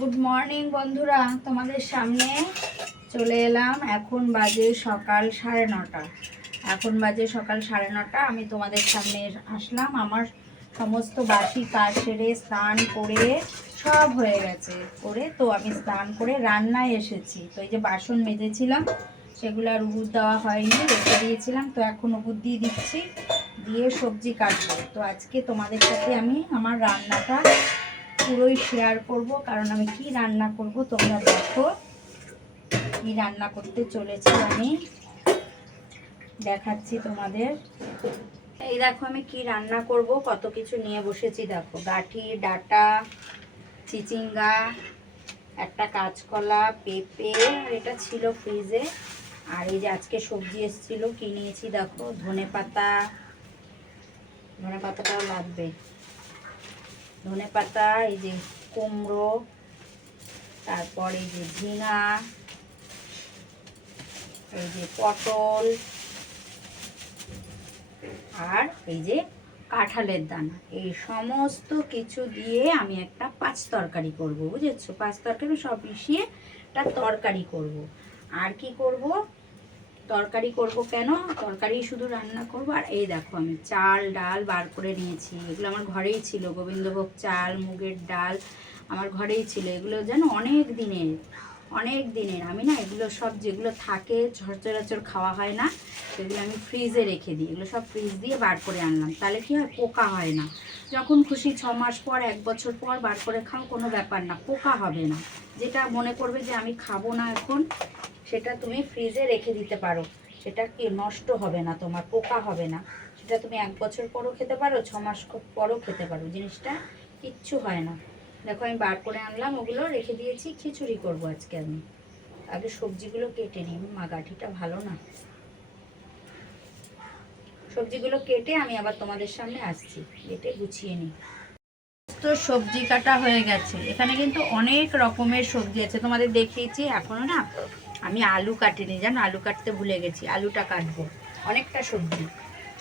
Good morning বন্ধুরা। তোমাদের সামনে চলে এলাম। এখন বাজে সকাল সাড়ে নটা। এখন বাজে সকাল সাড়ে নটা। আমি তোমাদের সামনে আসলাম। আমার সমস্ত বাসি কাজ সেরে স্নান করে সব হয়ে গেছে। করে তো আমি স্নান করে রান্নায় এসেছি। তো এই যে বাসন মেজেছিলাম, সেগুলো আর উবুর দেওয়া হয়নি, রেখে দিয়েছিলাম। তো এখন উবুর দিয়ে দিচ্ছি, দিয়ে সবজি কাটবো। তো আজকে তোমাদের সাথে আমি আমার রান্নাটা পুরোই শেয়ার করব, কারণ আমি কি রান্না করব তোমরা দেখো। কি রান্না করতে চলেছি আমি। দেখাচ্ছি তোমাদের। এই দেখো আমি কি রান্না করব, কত কিছু নিয়ে বসেছি দেখো। গাঠি, ডাটা, চিচিঙ্গা, একটা কাঁচকলা, পেঁপে এটা ছিল ফ্রিজে আর এই যে আজকে সবজি এসেছিল, কি নিয়েছি দেখো? ধনে পাতা ধনে পাতাটাও লাগবে। ধনে পাতা, এই যে কুমড়ো, তারপর এই যে ঝিঙা, এই যে পটল, আর এই যে কাঁঠালের দানা। এই সমস্ত কিছু দিয়ে আমি একটা পাঁচ তরকারি করব, বুঝেছ? পাঁচ তরকারি সব মিশিয়ে একটা তরকারি করব। আর কি করব? তরকারি করব কেন? তরকারি শুধু রান্না করব। আর এই দেখো, আমি চাল, ডাল বার করে নিয়েছি। এগুলো আমার ঘরেই ছিল। গোবিন্দভোগ চাল, মুগের ডাল আমার ঘরেই ছিল। এগুলো যেন অনেক দিনের অনেক দিনের। আমি না এগুলো সব যেগুলো থাকে সচরাচর খাওয়া হয় না, সেগুলো আমি ফ্রিজে রেখে দিই। এগুলো সব ফ্রিজ দিয়ে বার করে আনলাম। তাহলে কি হয়? পোকা হয় না। যখন খুশি ছ মাস পর, এক বছর পর বার করে খাও, কোনো ব্যাপার না। পোকা হবে না। যেটা মনে করবে যে আমি খাব না এখন সেটা তুমি ফ্রিজে রেখে দিতে পারো। সেটা কি নষ্ট হবে না, তোমার পোকা হবে না। সেটা তুমি এক বছর পরও খেতে পারো, ছ মাস পরও খেতে পারো। জিনিসটা কিচ্ছু হয় না। দেখো, আমি বার করে আনলাম, ওগুলো রেখে দিয়েছি, খিচুড়ি করব আজকে আমি। আগে সবজিগুলো কেটে নিই। মা, গাঠিটা ভালো না। সবজিগুলো কেটে আমি আবার তোমাদের সামনে আসছি। কেটে গুছিয়ে নিই। তো সবজি কাটা হয়ে গেছে। এখানে কিন্তু অনেক রকমের সবজি আছে। তোমাদের দেখিয়েছি, এখনও না আমি আলু কাটিনি, জানো? আলু কাটতে ভুলে গেছি। আলুটা কাটবো। অনেকটা সবজি।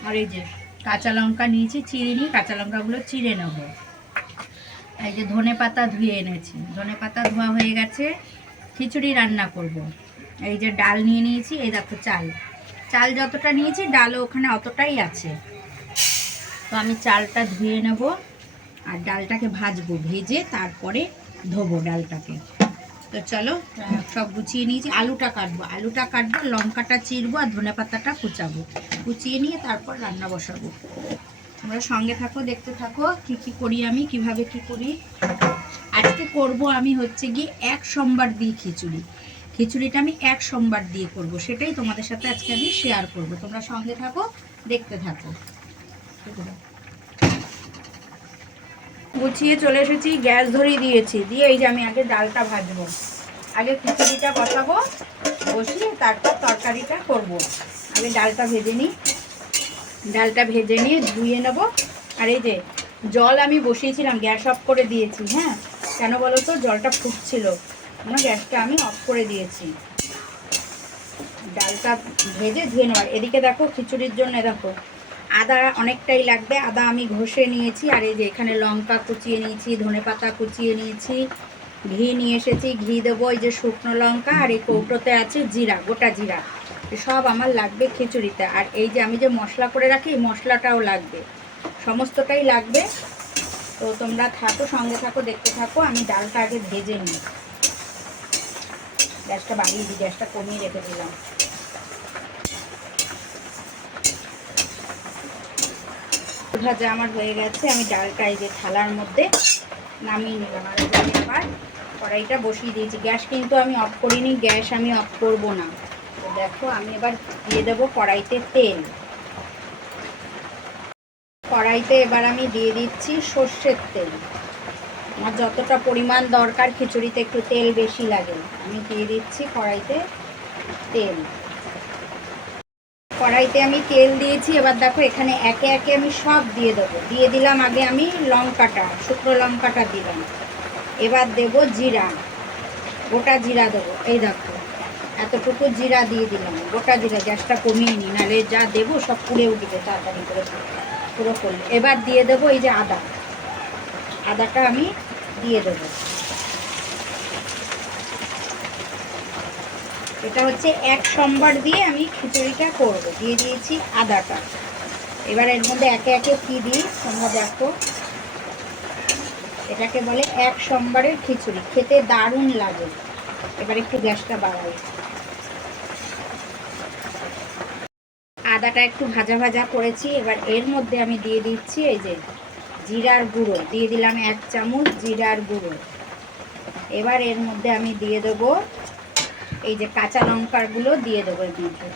আর এই যে কাঁচা লঙ্কা নিয়েছি, চিড়ে নিই কাঁচা লঙ্কাগুলো চিড়ে নেব। এই যে ধনে পাতা ধুয়ে এনেছি। ধনে পাতা ধোয়া হয়ে গেছে। খিচুড়ি রান্না করব। এই যে ডাল নিয়ে নিয়েছি, এই দেখো চাল। চাল যতটা নিয়েছি, ডালও ওখানে অতটাই আছে। তো আমি চালটা ধুয়ে নেব আর ডালটাকে ভাজবো, ভেজে তারপরে ধোবো ডালটাকে। তো চলো, সব গুছিয়ে নিয়েছি। আলুটা কাটবো আলুটা কাটবো, লঙ্কাটা চিরবো, আর ধনে পাতাটা কুচাবো। কুচিয়ে নিয়ে তারপর রান্না বসাবো। তোমরা সঙ্গে থাকো, দেখতে থাকো, কি কি করি আমি, কীভাবে কি করি। আজকে করব আমি হচ্ছে গিয়ে এক সোমবার দিয়ে খিচুড়ি। খিচুড়িটা আমি এক সোমবার দিয়ে করব, সেটাই তোমাদের সাথে আজকে আমি শেয়ার করব। তোমরা সঙ্গে থাকো, দেখতে থাকো। গুছিয়ে চলে এসেছি, গ্যাস ধরিয়ে দিয়েছি। দিয়ে এই যে আমি আগে ডালটা ভাজবো। আগে খিচুড়িটা বসাবো, বসিয়ে তারপর তরকারিটা করব। আগে ডালটা ভেজে নিই। ডালটা ভেজে নিয়ে ধুয়ে নেব। আর এই যে জল আমি বসিয়েছিলাম, গ্যাস অফ করে দিয়েছি হ্যাঁ? কেন বলো তো? জলটা ফুটছিল। মানে গ্যাসটা আমি অফ করে দিয়েছি? ডালটা ভেজে ধুয়ে নেওয়ার এদিকে দেখো খিচুড়ির জন্য, দেখো। আদা অনেকটাই লাগবে, আদা আমি ঘষে নিয়েছি, আর এই যে এখানে লঙ্কা কুচিয়ে নিয়েছি, ধনে পাতা কুচিয়ে নিয়েছি, ঘি নিয়ে এসেছি, ঘি দেবো, এই যে শুকনো লঙ্কা আর এই কৌটোতে আছে জিরা, গোটা জিরা সব আমার লাগবে খিচুড়িতে, আর এই যে আমি যে মশলা করে রাখি মশলাটাও লাগবে, সমস্তটাই লাগবে, তো তোমরা থাকো, সঙ্গে থাকো, দেখতে থাকো, আমি ডালটা আগে ভেজে নিই। গ্যাসটা বাড়িয়ে দিই, গ্যাসটা কমিয়ে রেখে দিলাম। ভাজা আমার হয়ে গেছে। আমি ডালটা এই যে থালার মধ্যে নামিয়ে নিলাম। আর এবার কড়াইটা বসিয়ে দিয়েছি। গ্যাস কিন্তু আমি অফ করিনি, গ্যাস আমি অফ করব না। তো দেখো, আমি এবার দিয়ে দেবো কড়াইতে তেল। কড়াইতে এবার আমি দিয়ে দিচ্ছি সর্ষের তেল। আমার যতটা পরিমাণ দরকার খিচুড়িতে একটু তেল বেশি লাগে। আমি দিয়ে দিচ্ছি কড়াইতে তেল। কড়াইতে আমি তেল দিয়েছি, এবার দেখো এখানে একে একে আমি সব দিয়ে দেবো। দিয়ে দিলাম আগে আমি লঙ্কাটা, শুকনো লঙ্কাটা দিলাম। এবার দেব জিরা। গোটা জিরা দেবো। এই দেখো, এতটুকু জিরা দিয়ে দিলাম। গোটা জিরা, গ্যাসটা কমিয়ে নিই নাহলে যা দেবো সব পুড়ে উঠবে তাড়াতাড়ি করে পুরো করলে। এবার দিয়ে দেবো এই যে আদা। আদাটা আমি দিয়ে দেবো। এটা হচ্ছে এক সম্বার দিয়ে আমি খিচুড়িটা করব। দিয়ে দিয়েছি আদাটা। এবার এর মধ্যে একে একে কী দিই? তোমরা দেখো। এটাকে বলে এক সম্বারের খিচুড়ি। খেতে দারুণ লাগে। এবার একটু গ্যাসটা বাড়াই। আদাটা একটু ভাজা ভাজা করেছি। এবার এর মধ্যে আমি দিয়ে দিচ্ছি এই যে জিরার গুঁড়ো। দিয়ে দিলাম এক চামচ জিরার গুঁড়ো। এবার এর মধ্যে আমি দিয়ে দেবো এই যে কাঁচা লঙ্কাগুলো দিয়ে দেবো এর মধ্যে।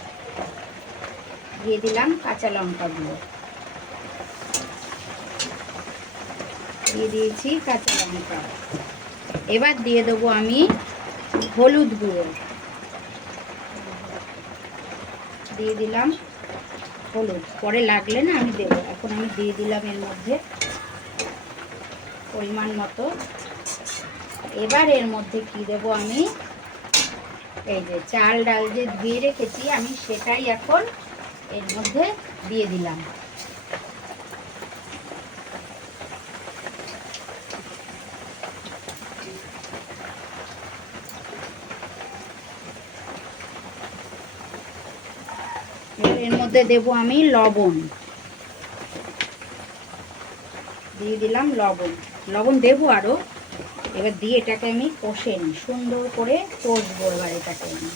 দিয়ে দিলাম কাঁচা লঙ্কাগুলো। দিয়ে দিয়েছি কাঁচা লঙ্কা। এবার দিয়ে দেবো আমি হলুদ গুঁড়ো। দিয়ে দিলাম হলুদ। পরে লাগলে না আমি দেবো। এখন আমি দিয়ে দিলাম এর মধ্যে পরিমাণ মতো। এবার এর মধ্যে কি দেব আমি? এই যে চাল, ডাল যে ধুয়ে রেখেছি, আমি সেটাই এখন এর মধ্যে দিয়ে দিলাম। এর মধ্যে দেব আমি লবণ। দিয়ে দিলাম লবণ। লবণ দেবো আরও এবার দিয়ে এটাকে আমি কষে নিই। সুন্দর করে কষবো এবার এটাকে আমি।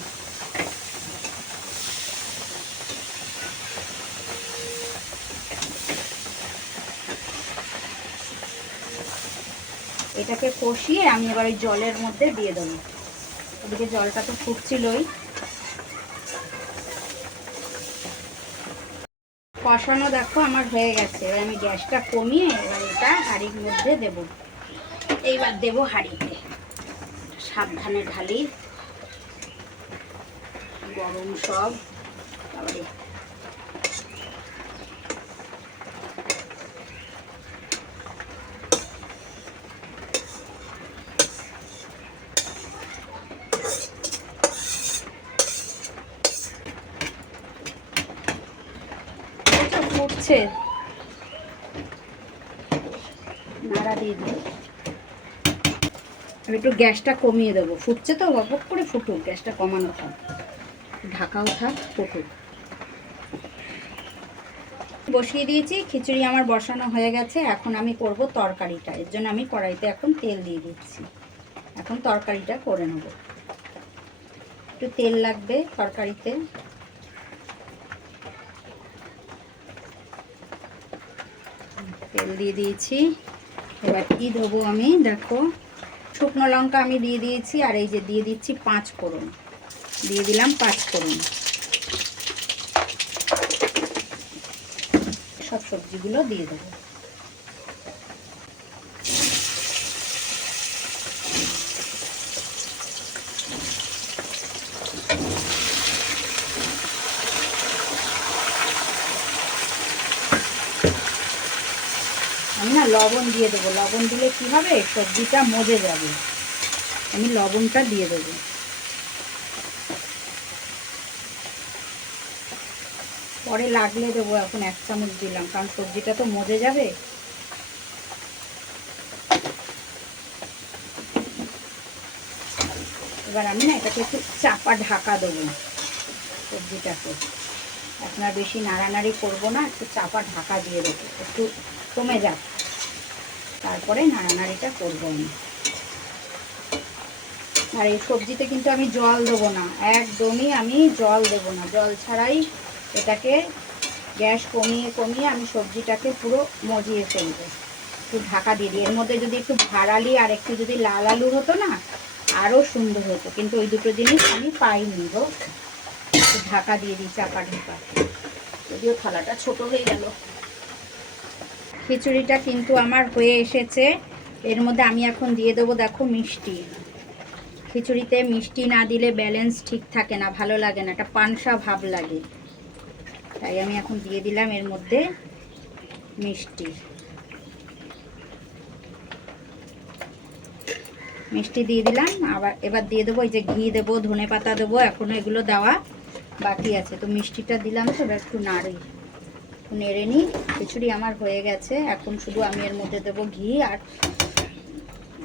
এটাকে কষিয়ে আমি এবার ওই জলের মধ্যে দিয়ে দেবো। ওদিকে জলটা তো ফুটছিলই। কষানো দেখো আমার হয়ে গেছে। এবার আমি গ্যাসটা কমিয়ে এবার এটা হাঁড়ির মধ্যে দেব। এইবার দেব হাঁড়িতে। সাবধানে ঢালি। গরম সব। তারপরে ফুটছে নাড়া দিয়ে দিই। আমি একটু গ্যাসটা কমিয়ে দেবো। ফুটছে তো অপক করে ফুটুক, গ্যাসটা কমানো থাক। ঢাকাও থাক ফুটুক। বসিয়ে দিয়েছি, খিচুড়ি আমার বসানো হয়ে গেছে। এখন আমি করব তরকারিটা। এর জন্য আমি কড়াইতে এখন তেল দিয়ে দিচ্ছি। এখন তরকারিটা করে নেব। একটু তেল লাগবে তরকারিতে। তেল দিয়ে দিয়েছি। এবার কি দেবো আমি? দেখো। শুকনো লঙ্কা আমি দিয়ে দিয়েছি, আর এই যে দিয়ে দিচ্ছি পাঁচ ফোড়ন। দিয়ে দিলাম পাঁচ ফোড়ন। সব সবজিগুলো দিয়ে দেবো। আমি না লবণ দিয়ে দেবো। লবণ দিলে কি হবে? সবজিটা মজে যাবে। আমি লবণটা দিয়ে দেবো। পরে লাগলে দেবো, এখন এক চামচ দিলাম, কারণ সবজিটা তো মজে যাবে। এবার আমি না এটাকে একটু চাপা ঢাকা দেবো সবজিটাকে। আর বেশি নাড়ানাড়ি করব না, একটু চাপা ঢাকা দিয়ে দেবো, একটু কমে যাক। তারপরে নাড়ানাড়িটা করব আমি। আর এই সবজিতে কিন্তু আমি জল দেবো না, একদমই আমি জল দেবো না। জল ছাড়াই এটাকে গ্যাস কমিয়ে কমিয়ে আমি সবজিটাকে পুরো মজিয়ে ফেলব। একটু ঢাকা দিয়ে দিই। এর মধ্যে যদি একটু ভাড়ালি আর একটু যদি লাল আলু হতো না আরও সুন্দর হতো। কিন্তু ওই দুটো জিনিস আমি পাইনি গো। ঢাকা দিয়ে দিই চাপা ঢাকা যদিও থালাটা ছোট হয়ে গেল। খিচুড়িটা কিন্তু আমার হয়ে এসেছে। এর মধ্যে আমি এখন দিয়ে দেবো, দেখো, মিষ্টি। খিচুড়িতে মিষ্টি না দিলে ব্যালেন্স ঠিক থাকে না, ভালো লাগে না, একটা পানসা ভাব লাগে। তাই আমি এখন দিয়ে দিলাম এর মধ্যে মিষ্টি। মিষ্টি দিয়ে দিলাম, আবার এবার দিয়ে দেবো, এই যে ঘি দেবো ধনে পাতা দেবো এখনও এগুলো দেওয়া বাকি আছে। তো মিষ্টিটা দিলাম তো এবার একটু নাড়ি। নেড়ে নিই। খিচুড়ি আমার হয়ে গেছে। এখন শুধু আমি এর মধ্যে দেবো ঘি আর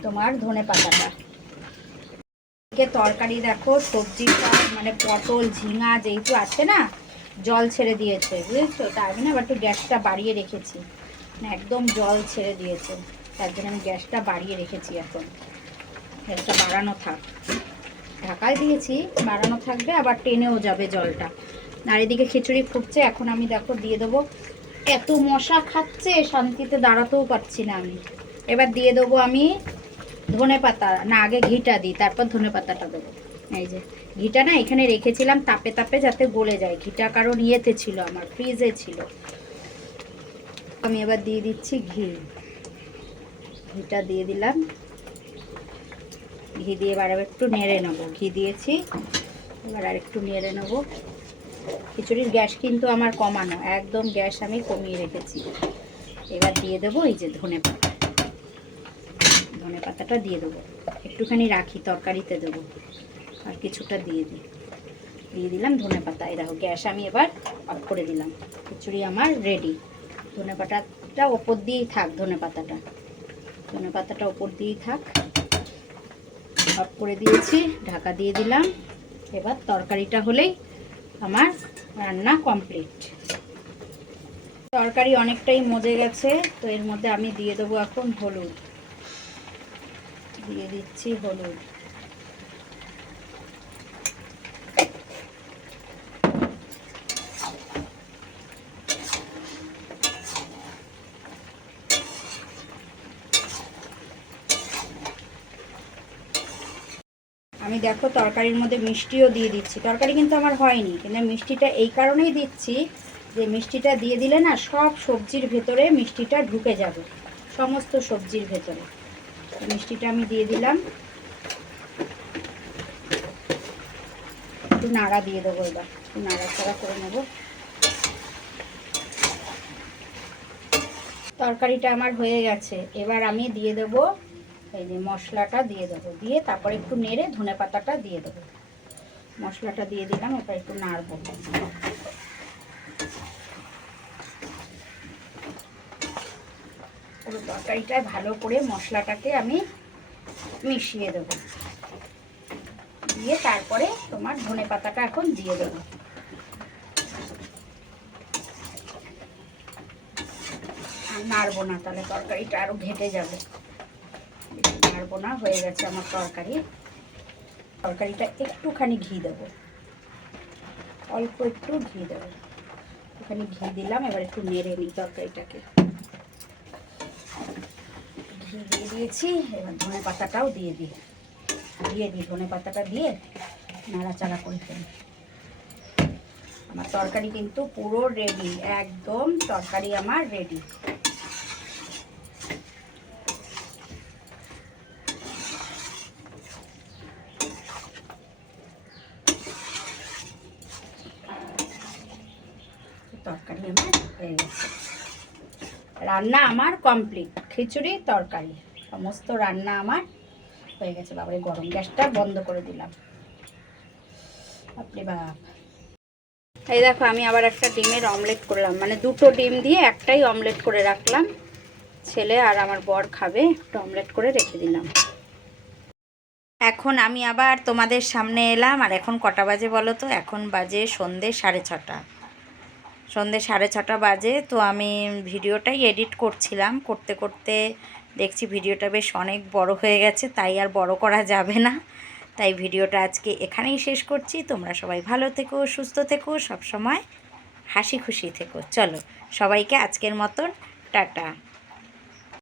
তোমার ধনে পাতাটা। তরকারি দেখো সবজিটা মানে পটল, ঝিঙা যেহেতু আছে না, জল ছেড়ে দিয়েছে, বুঝেছ? তার জন্য আবার একটু গ্যাসটা বাড়িয়ে রেখেছি। মানে একদম জল ছেড়ে দিয়েছে। তার জন্য আমি গ্যাসটা বাড়িয়ে রেখেছি এখন। গ্যাসটা বাড়ানো থাক। ঢাকায় দিয়েছি, বাড়ানো থাকবে, আবার টেনেও যাবে জলটা। আর এদিকে খিচুড়ি ফুটছে, এখন আমি দেখো দিয়ে দেবো। এত মশা খাচ্ছে, শান্তিতে দাঁড়াতেও পারছি না আমি। এবার দিয়ে দেবো আমি ধনে পাতা। না, আগে ঘিটা দিই, তারপর ধনে পাতাটা দেবো। এই যে, ঘিটা না এখানে রেখেছিলাম তাপে তাপে যাতে গলে যায়। ঘিটা কারণ ইয়েতে ছিল আমার, ফ্রিজে ছিল। আমি এবার দিয়ে দিচ্ছি ঘি। ঘিটা দিয়ে দিলাম। ঘি দিয়ে এবার একটু নেড়ে নেব। ঘি দিয়েছি, এবার আর একটু নেড়ে নেব। খিচুড়ির গ্যাস কিন্তু আমার কমানো, একদম গ্যাস আমি কমিয়ে রেখেছি। এবার দিয়ে দেবো এই যে ধনে পাতা। ধনে পাতাটা দিয়ে দেবো। একটুখানি রাখি, তরকারিতে দেবো। আর কিছুটা দিয়ে দিই। দিয়ে দিলাম ধনে পাতা। এই দেখো, গ্যাস আমি এবার অফ করে দিলাম। খিচুড়ি আমার রেডি ধনে পাতাটা ওপর দিয়েই থাক, ধনে পাতাটা। ধনে পাতাটা ওপর দিয়েই থাক। অফ করে দিয়েছি, ঢাকা দিয়ে দিলাম। এবার তরকারিটা হলেই আমার রান্না কমপ্লিট তরকারি অনেকটাই মজে গেছে, তো এর মধ্যে আমি দিয়ে দেবো এখন হলুদ। দিয়ে দিচ্ছি হলুদ। আমি দেখো তরকারির মধ্যে মিষ্টিও দিয়ে দিচ্ছি। তরকারি কিন্তু আমার হয়নি, কিন্তু মিষ্টিটা এই কারণেই দিচ্ছি যে মিষ্টিটা দিয়ে দিলে না সব সবজির ভেতরে মিষ্টিটা ঢুকে যাবে, সমস্ত সবজির ভেতরে। মিষ্টিটা আমি দিয়ে দিলাম। একটু নাড়া দিয়ে দেবো এবার, একটু নাড়াচাড়া করে নেব। তরকারিটা আমার হয়ে গেছে, এবার আমি দিয়ে দেবো এই যে মশলাটা দিয়ে দেবো। দিয়ে তারপর একটু নেড়ে ধনে পাতাটা দিয়ে দেবো। মশলাটা দিয়ে দিলাম, এবার একটু নাড়বো। পুরো তরকারিটায় ভালো করে মশলাটাকে আমি মিশিয়ে দেবো। দিয়ে তারপরে তোমার ধনে পাতাটা এখন দিয়ে দেবো। আর নাড়বো না, তাহলে তরকারিটা আরও ঘেটে যাবে। নাড়বো না, হয়ে গেছে আমার তরকারি। তরকারিটা একটুখানি ঘি দেবো। অল্প একটু ঘি দেবো। একটুখানি ঘি দিলাম, এবার একটু নেড়ে নিই তরকারিটাকে। ঘি দিয়ে দিয়েছি, এবার ধনে পাতাটাও দিয়ে দিই। দিয়ে দিই ধনে পাতাটা দিয়ে, নাড়াচাড়া করে ফেলি। আমার তরকারি কিন্তু পুরো রেডি একদম তরকারি আমার রেডি তরকারি আমার হয়ে গেছে রান্না আমার কমপ্লিট। খিচুড়ি, তরকারি। সমস্ত রান্না আমার হয়ে গেছে। বাবারে, গরম গ্যাসটা বন্ধ করে দিলাম। আপনি বাপ। এই দেখো, আমি আবার একটা ডিমের অমলেট করলাম। মানে দুটো ডিম দিয়ে একটাই অমলেট করে রাখলাম। ছেলে আর আমার বর খাবে, একটু অমলেট করে রেখে দিলাম। এখন আমি আবার তোমাদের সামনে এলাম। আর এখন কটা বাজে বলো তো? এখন বাজে সন্ধে সাড়ে ছটা। সন্ধে সাড়ে ছটা বাজে, তো আমি ভিডিওটাই এডিট করছিলাম। করতে করতে দেখছি ভিডিওটা বেশ অনেক বড় হয়ে গেছে, তাই আর বড় করা যাবে না। তাই ভিডিওটা আজকে এখানেই শেষ করছি। তোমরা সবাই ভালো থেকো, সুস্থ থেকো সব সময় হাসি খুশি থেকো। চলো সবাইকে আজকের মতন টাটা।